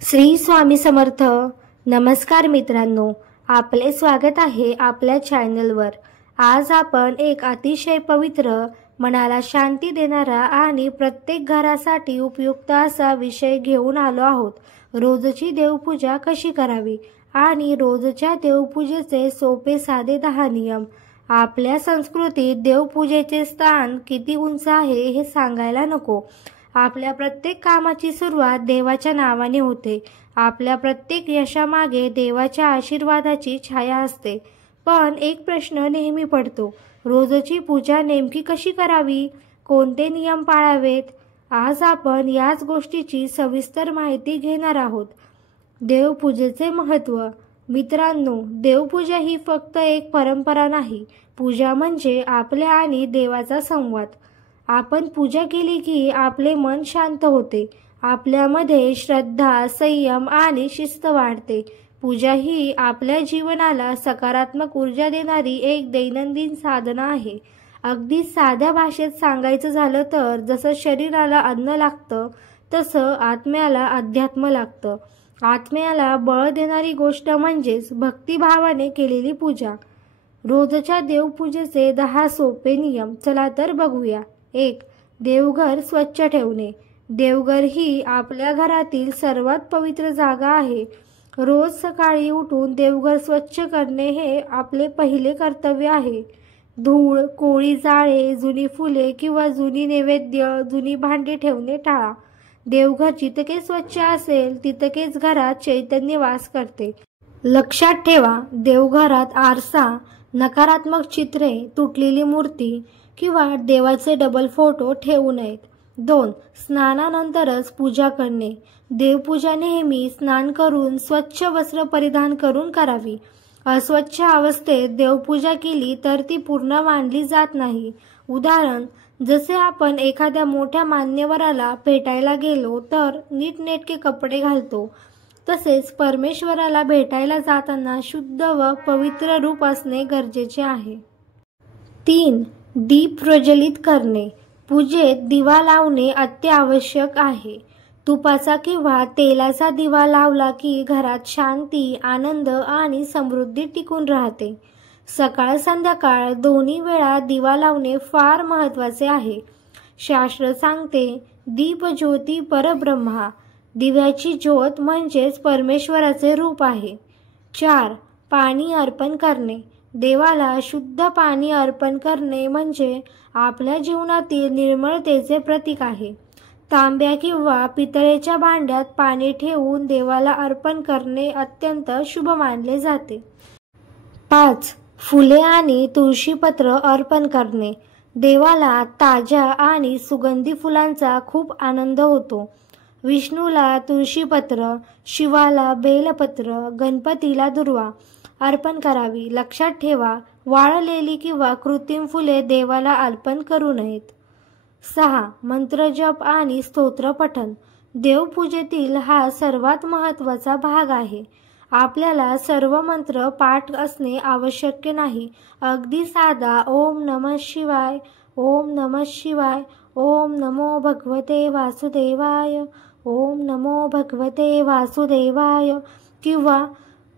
श्री स्वामी समर्थ. नमस्कार मित्रांनो, आपले स्वागत आहे आपल्या चॅनलवर. आज आपण एक अतिशय पवित्र, मनाला शांती देणारा आणि प्रत्येक घरासाठी उपयुक्त असा विषय घेऊन आलो आहोत. रोजची देवपूजा कशी करावी आणि रोजच्या देवपूजेचे सोपे साधे 10 नियम. आपल्या संस्कृतीत देवपूजेचे स्थान किती उंच आहे हे सांगायला नको. आपल्या प्रत्येक कामाची सुरुवात देवाच्या नावाने होते. आपल्या प्रत्येक यशामागे देवाच्या आशीर्वादाची छाया असते. पण एक प्रश्न नेहमी पडतो, रोजची पूजा नेमकी कशी करावी, कोणते नियम पाळावेत? आज आपण याच गोष्टीची सविस्तर माहिती घेणार आहोत. देवपूजेचे महत्त्व. मित्रांनो, देवपूजा ही फक्त एक परंपरा नाही. पूजा म्हणजे आपल्या आणि देवाचा संवाद. आपण पूजा केली की आपले मन शांत होते, आपल्यामध्ये श्रद्धा, संयम आणि शिस्त वाढते. पूजा ही आपल्या जीवनाला सकारात्मक ऊर्जा देणारी एक दैनंदिन साधना आहे. अगदी साध्या भाषेत सांगायचं झालं तर जसं शरीराला अन्न लागतं तसं आत्म्याला अध्यात्म लागतं. आत्म्याला बळ देणारी गोष्ट म्हणजेच भक्तिभावाने केलेली पूजा. रोजच्या देवपूजेचे 10 सोपे नियम चला तर बघूया. 1. देवघर स्वच्छ ठेवणे. देवघर ही आपल्या घरातील सर्वात पवित्र जागा आहे. रोज सकाळी उठून देवघर स्वच्छ करणे हे आपले पहिले कर्तव्य आहे. धूळ, कोळी जाळे, जुनी फुले किंवा जुनी नैवेद्य, जुनी भांडी ठेवणे टाळा. देवघर जितके स्वच्छ असेल तितकेच घरात चैतन्य वास करते. लक्षात ठेवा, देवघरात आरसा, नकारात्मक चित्रे, तुटलेली मूर्ती किंवा देवाचे डबल फोटो ठेवू नयेत. 2. स्नानानंतरच पूजा करणे. देवपूजा नेहमी स्नान करून स्वच्छ वस्त्र परिधान करून करावी. अस्वच्छ अवस्थेत देवपूजा केली तर ती पूर्ण मानली जात नाही. उदाहरण, जसे आपण एखाद्या मोठ्या मान्यवराला भेटायला गेलो तर नीटनेटके कपडे घालतो, तसेच परमेश्वराला भेटायला जाताना शुद्ध व पवित्र रूप असणे गरजेचे आहे. 3. दीप प्रज्वलित करणे. पूजेत दिवा लावणे अत्यावश्यक आहे. तुपाचा किंवा तेलाचा दिवा लावला की घरात शांती, आनंद आणि समृद्धी टिकून राहते. सकाळ संध्याकाळ दोन्ही वेळा दिवा लावणे फार महत्त्वाचे आहे. शास्त्र सांगते, दीप ज्योती परब्रह्मा. दिव्याची ज्योत म्हणजेच परमेश्वराचे रूप आहे. 4. पाणी अर्पण करणे. देवाला शुद्ध पाणी अर्पण करणे म्हणजे आपल्या जीवनातील निर्मळतेचे प्रतीक आहे. तांब्या किंवा पितळेच्या भांड्यात पाणी ठेवून देवाला अर्पण करणे अत्यंत शुभ मानले जाते. 5. फुले आणि तुळशीपत्र अर्पण करणे. देवाला ताज्या आणि सुगंधी फुलांचा खूप आनंद होतो. विष्णूला तुळशीपत्र, शिवाला बेलपत्र, गणपतीला दुर्वा अर्पण करावी. लक्षात ठेवा, वाळलेली किंवा कृत्रिम फुले देवाला अर्पण करू नयेत. 6. मंत्रजप आणि स्तोत्र पठण. देवपूजेतील हा सर्वात महत्त्वाचा भाग आहे. आपल्याला सर्व मंत्र पाठ असणे आवश्यक नाही. अगदी साधा ओम नमः शिवाय, ओम नमः शिवाय, ओम नमो भगवते वासुदेवाय, ओम नमो भगवते वासुदेवाय किंवा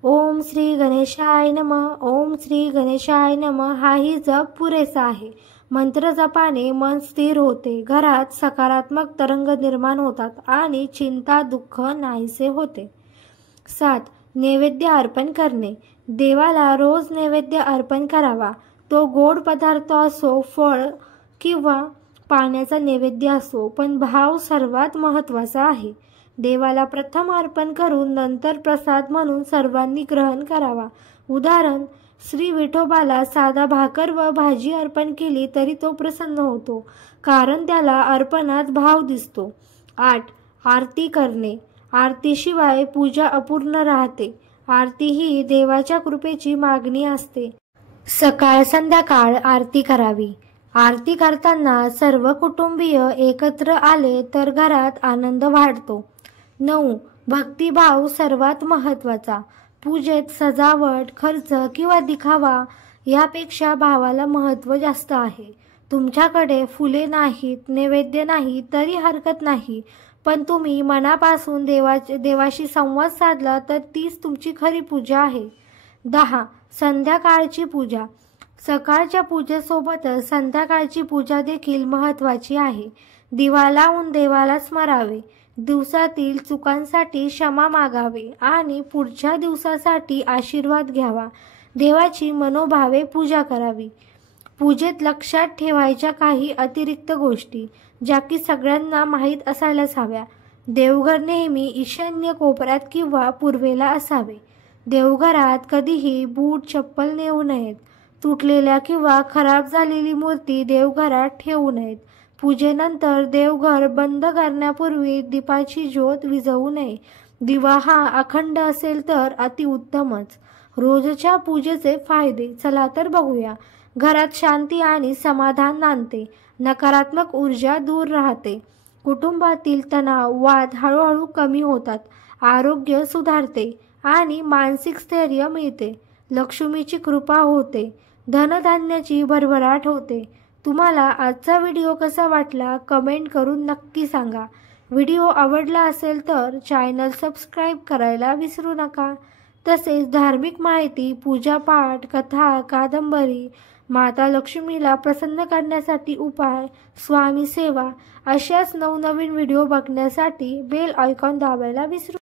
ओम श्री गणेशाय नमः, ओम श्री गणेशाय नमः हाही जप पुरेसा आहे. मंत्र जपाने मन स्थिर होते, घरात सकारात्मक तरंग निर्माण होतात आणि चिंता, दुःख नाहीसे होते. 7. नैवेद्य अर्पण करणे. देवाला रोज नैवेद्य अर्पण करावा. तो गोड पदार्थ असो, फळ किंवा पाण्याचा नैवेद्य असो, पण भाव सर्वात महत्त्वाचा आहे. देवाला प्रथम अर्पण करून नंतर प्रसाद म्हणून सर्वांनी ग्रहण करावा. उदाहरण, श्री विठोबाला साधा भाकर व भाजी अर्पण केली तरी तो प्रसन्न होतो, कारण त्याला अर्पणात भाव दिसतो. 8. आरती करणे. आरतीशिवाय पूजा अपूर्ण राहते. आरती ही देवाच्या कृपेची मागणी असते. सकाळ संध्याकाळ आरती करावी. आरती करताना सर्व कुटुंबीय एकत्र आले तर घरात आनंद वाढतो. 9. भक्तिभाव सर्वात महत्त्वाचा. पूजेत सजावट, खर्च किंवा दिखावा यापेक्षा भावाला महत्त्व जास्त आहे. तुमच्याकडे फुले नाहीत, नैवेद्य नाही तरी हरकत नाही, पण तुम्ही मनापासून देवाशी संवाद साधला तर तीच तुमची खरी पूजा आहे. 10. संध्याकाळची पूजा. सकाळच्या पूजेसोबतच संध्याकाळची पूजा देखील महत्त्वाची आहे. दिवा लावून देवाला स्मरावे, दिवसातील चुकांसाठी क्षमा मागावे आणि पुढच्या दिवसासाठी आशीर्वाद घ्यावा. देवाची मनोभावे पूजा करावी. पूजेत लक्षात ठेवायच्या काही अतिरिक्त गोष्टी ज्या की सगळ्यांना माहीत असायलाच हव्या. देवघर नेहमी ईशान्य कोपऱ्यात किंवा पूर्वेला असावे. देवघरात कधीही बूट चप्पल नेऊ नयेत. तुटलेल्या किंवा खराब झालेली मूर्ती देवघरात ठेवू नयेत. पूजेनंतर देवघर बंद करण्यापूर्वी दीपाची ज्योत विझवू नये. दिवा हा अखंड असेल तर अतिउत्तमच. रोजच्या पूजेचे फायदे चला तर बघूया. घरात शांती आणि समाधान नांदते. नकारात्मक ऊर्जा दूर राहते. कुटुंबातील तणाव वाद हळूहळू कमी होतात. आरोग्य सुधारते आणि मानसिक स्थैर्य मिळते. लक्ष्मीची कृपा होते. धनधान्याची भरभराट होते. तुम्हाला आजचा व्हिडिओ कसा वाटला कमेंट करून नक्की सांगा. व्हिडिओ आवडला असेल तर चॅनल सबस्क्राईब करायला विसरू नका. तसेच धार्मिक माहिती, पूजापाठ, कथा, कादंबरी, माता लक्ष्मीला प्रसन्न करण्यासाठी उपाय, स्वामी सेवा अशाच नवनवीन व्हिडिओ बघण्यासाठी बेल आयकॉन दाबायला विसरू